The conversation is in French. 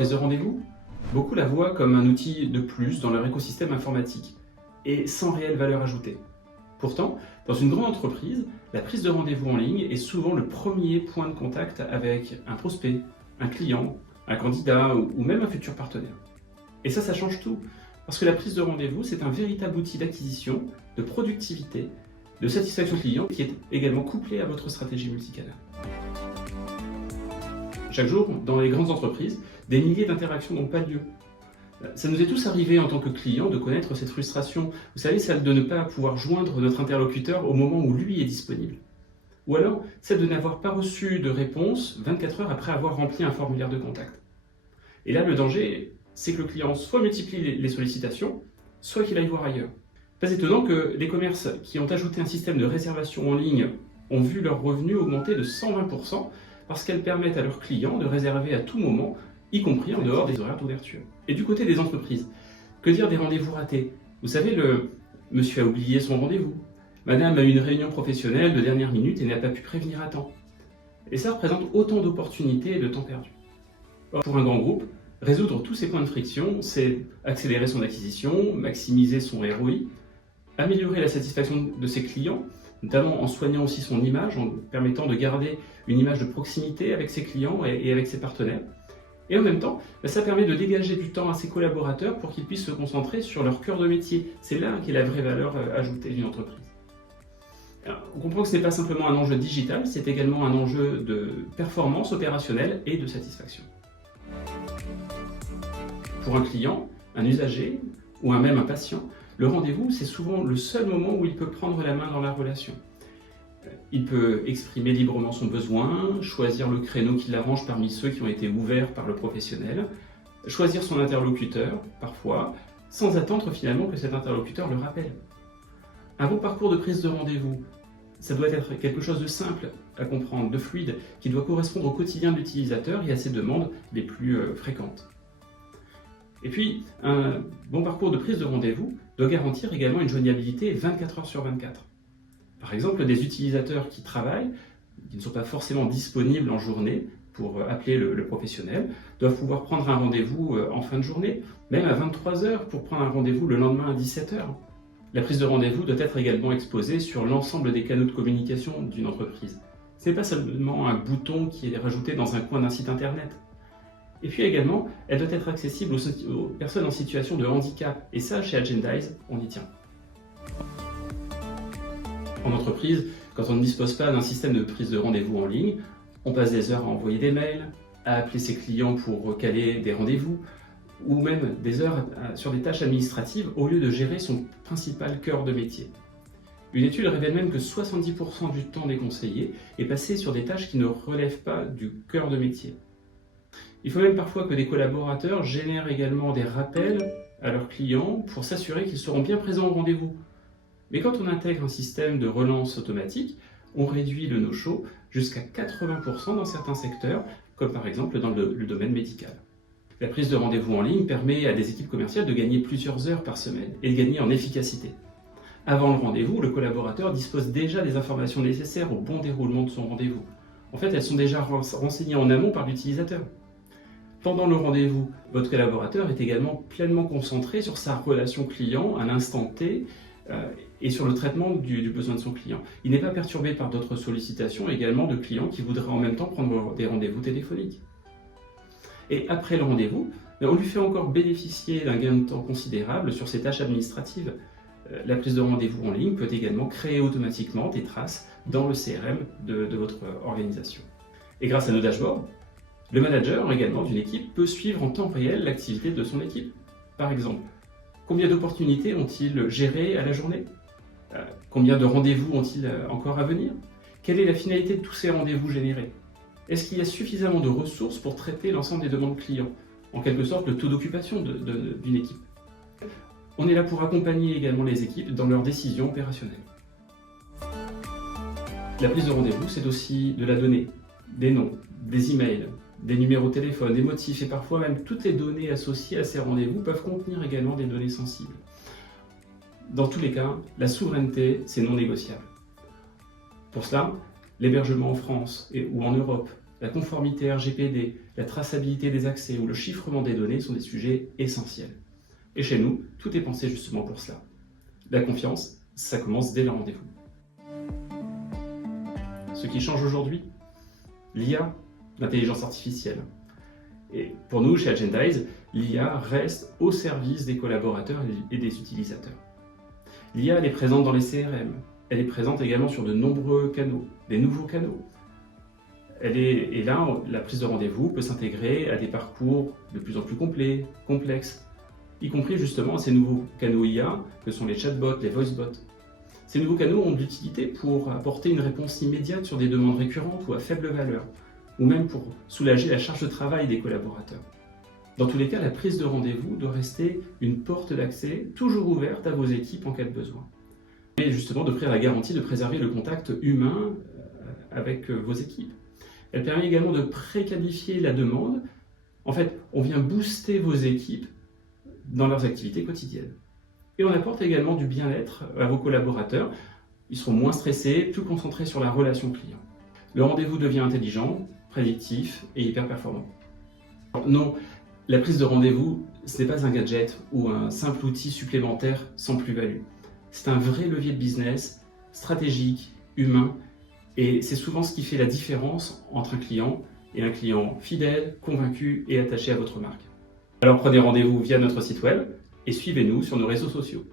prise de rendez-vous, beaucoup la voient comme un outil de plus dans leur écosystème informatique, et sans réelle valeur ajoutée. Pourtant, dans une grande entreprise, la prise de rendez-vous en ligne est souvent le premier point de contact avec un prospect, un client, un candidat ou même un futur partenaire. Et ça change tout, parce que la prise de rendez-vous, c'est un véritable outil d'acquisition, de productivité, de satisfaction client qui est également couplé à votre stratégie multicanal. Chaque jour, dans les grandes entreprises, des milliers d'interactions n'ont pas lieu. Ça nous est tous arrivé en tant que client de connaître cette frustration, vous savez, celle de ne pas pouvoir joindre notre interlocuteur au moment où lui est disponible. Ou alors, celle de n'avoir pas reçu de réponse 24 heures après avoir rempli un formulaire de contact. Et là, le danger, c'est que le client soit multiplie les sollicitations, soit qu'il aille voir ailleurs. Pas étonnant que les commerces qui ont ajouté un système de réservation en ligne ont vu leurs revenus augmenter de 120% parce qu'elles permettent à leurs clients de réserver à tout moment, y compris en dehors des horaires d'ouverture. Et du côté des entreprises, que dire des rendez-vous ratés? Vous savez, le monsieur a oublié son rendez-vous, madame a eu une réunion professionnelle de dernière minute et n'a pas pu prévenir à temps. Et ça représente autant d'opportunités et de temps perdu. Or, pour un grand groupe, résoudre tous ces points de friction, c'est accélérer son acquisition, maximiser son ROI, améliorer la satisfaction de ses clients, notamment en soignant aussi son image, en permettant de garder une image de proximité avec ses clients et avec ses partenaires. Et en même temps, ça permet de dégager du temps à ses collaborateurs pour qu'ils puissent se concentrer sur leur cœur de métier. C'est là qu'est la vraie valeur ajoutée d'une entreprise. Alors, on comprend que ce n'est pas simplement un enjeu digital, c'est également un enjeu de performance opérationnelle et de satisfaction. Pour un client, un usager ou même un patient, le rendez-vous, c'est souvent le seul moment où il peut prendre la main dans la relation. Il peut exprimer librement son besoin, choisir le créneau qui l'arrange parmi ceux qui ont été ouverts par le professionnel, choisir son interlocuteur, parfois, sans attendre finalement que cet interlocuteur le rappelle. Un bon parcours de prise de rendez-vous, ça doit être quelque chose de simple à comprendre, de fluide, qui doit correspondre au quotidien de l'utilisateur et à ses demandes les plus fréquentes. Et puis, un bon parcours de prise de rendez-vous doit garantir également une joignabilité 24 heures sur 24. Par exemple, des utilisateurs qui travaillent, qui ne sont pas forcément disponibles en journée pour appeler le professionnel, doivent pouvoir prendre un rendez-vous en fin de journée, même à 23 heures pour prendre un rendez-vous le lendemain à 17 heures. La prise de rendez-vous doit être également exposée sur l'ensemble des canaux de communication d'une entreprise. Ce n'est pas seulement un bouton qui est rajouté dans un coin d'un site internet. Et puis également, elle doit être accessible aux personnes en situation de handicap. Et ça, chez Agendize, on y tient. En entreprise, quand on ne dispose pas d'un système de prise de rendez-vous en ligne, on passe des heures à envoyer des mails, à appeler ses clients pour caler des rendez-vous, ou même des heures sur des tâches administratives au lieu de gérer son principal cœur de métier. Une étude révèle même que 70% du temps des conseillers est passé sur des tâches qui ne relèvent pas du cœur de métier. Il faut même parfois que des collaborateurs génèrent également des rappels à leurs clients pour s'assurer qu'ils seront bien présents au rendez-vous. Mais quand on intègre un système de relance automatique, on réduit le no-show jusqu'à 80% dans certains secteurs, comme par exemple dans le domaine médical. La prise de rendez-vous en ligne permet à des équipes commerciales de gagner plusieurs heures par semaine et de gagner en efficacité. Avant le rendez-vous, le collaborateur dispose déjà des informations nécessaires au bon déroulement de son rendez-vous. En fait, elles sont déjà renseignées en amont par l'utilisateur. Pendant le rendez-vous, votre collaborateur est également pleinement concentré sur sa relation client à l'instant T et sur le traitement du besoin de son client. Il n'est pas perturbé par d'autres sollicitations également de clients qui voudraient en même temps prendre des rendez-vous téléphoniques. Et après le rendez-vous, on lui fait encore bénéficier d'un gain de temps considérable sur ses tâches administratives. La prise de rendez-vous en ligne peut également créer automatiquement des traces dans le CRM de votre organisation. Et grâce à nos dashboards, le manager également d'une équipe peut suivre en temps réel l'activité de son équipe. Par exemple, combien d'opportunités ont-ils gérées à la journée? Combien de rendez-vous ont-ils encore à venir? Quelle est la finalité de tous ces rendez-vous générés? Est-ce qu'il y a suffisamment de ressources pour traiter l'ensemble des demandes clients? En quelque sorte, le taux d'occupation d'une équipe. On est là pour accompagner également les équipes dans leurs décisions opérationnelles. La prise de rendez-vous, c'est aussi de la donnée, des noms, des emails, des numéros de téléphone, des motifs et parfois même toutes les données associées à ces rendez-vous peuvent contenir également des données sensibles. Dans tous les cas, la souveraineté, c'est non négociable. Pour cela, l'hébergement en France ou en Europe, la conformité RGPD, la traçabilité des accès ou le chiffrement des données sont des sujets essentiels. Et chez nous, tout est pensé justement pour cela. La confiance, ça commence dès le rendez-vous. Ce qui change aujourd'hui, l'IA, l'intelligence artificielle. Et pour nous, chez Agendize, l'IA reste au service des collaborateurs et des utilisateurs. L'IA, elle est présente dans les CRM, elle est présente également sur de nombreux canaux, des nouveaux canaux. Et là, la prise de rendez-vous peut s'intégrer à des parcours de plus en plus complets, complexes, y compris justement à ces nouveaux canaux IA que sont les chatbots, les voicebots. Ces nouveaux canaux ont de l'utilité pour apporter une réponse immédiate sur des demandes récurrentes ou à faible valeur, ou même pour soulager la charge de travail des collaborateurs. Dans tous les cas, la prise de rendez-vous doit rester une porte d'accès toujours ouverte à vos équipes en cas de besoin. Et justement d'offrir la garantie de préserver le contact humain avec vos équipes. Elle permet également de préqualifier la demande. En fait, on vient booster vos équipes dans leurs activités quotidiennes. Et on apporte également du bien-être à vos collaborateurs. Ils seront moins stressés, plus concentrés sur la relation client. Le rendez-vous devient intelligent, prédictif et hyper performant. Non, la prise de rendez-vous, ce n'est pas un gadget ou un simple outil supplémentaire sans plus-value. C'est un vrai levier de business, stratégique, humain, et c'est souvent ce qui fait la différence entre un client et un client fidèle, convaincu et attaché à votre marque. Alors prenez rendez-vous via notre site web et suivez-nous sur nos réseaux sociaux.